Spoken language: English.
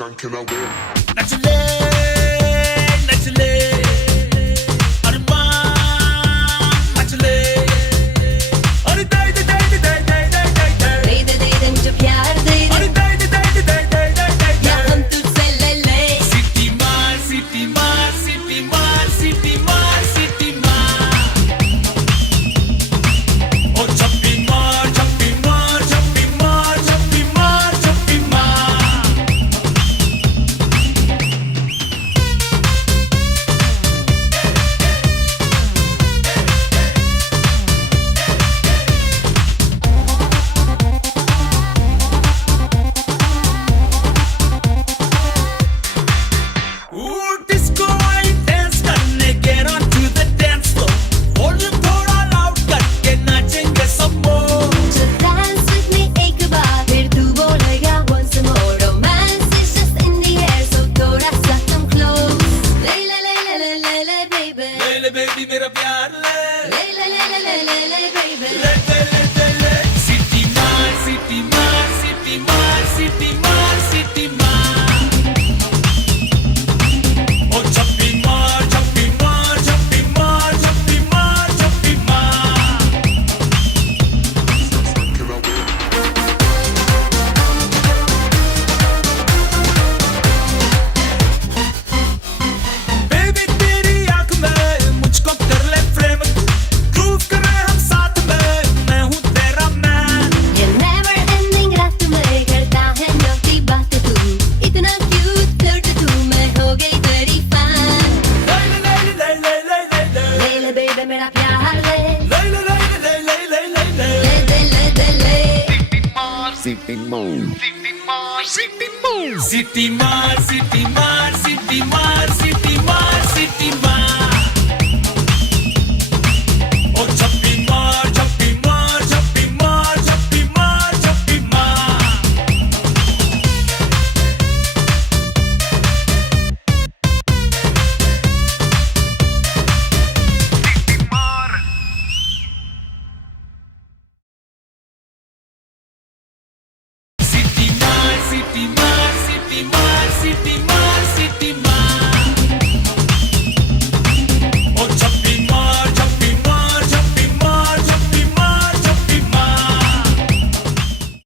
skunk in a way. नचले नचले अरमान मचले अरे दे दे दे दे दे दे दे दे दे दे मुझे प्यार दे अरे दे दे दे दे दे दे दे या हम तुझसे ले ले सिटी मार सिटी मार सिटी मार सिटी मार सिटी मार ओ छप्पी मार छप्पी मार छप्पी मार छप्पी मार छप्पी मार Ooh, disco आई dance करने get on to the dance floor. Volume थोड़ा loud करके नाचेंगे सब more. So dance with me एक बार फिर तू बोलेगा once more romance is just in the air so थोड़ा सा come close ले ले ले ले ले ले ले baby ले ले baby मेरा प्यार ले. ले ले ले ले ले ले ले baby ले ले ले ले ले. City मार city मार city मार city मार city मार. ओ छप्पी मार छप्पी मार छप्पी मार छप्पी मार छप्पी मार. Skunk in a way. Baby तेरी आँख में मुझको कर ले frame. Groove करें हम साथ में. मैं हूँ तेरा man. ये never ending रात में करता है naughty बात तू इतना cute flirt तू मैं हो गई तेरी fan ले ले ले ले ले ले ले ले. ले ले baby मेरा प्यार ले ले ले ले ले ले ले ले ले. ले दे ले दे ले City Mode. City मार city मार city मार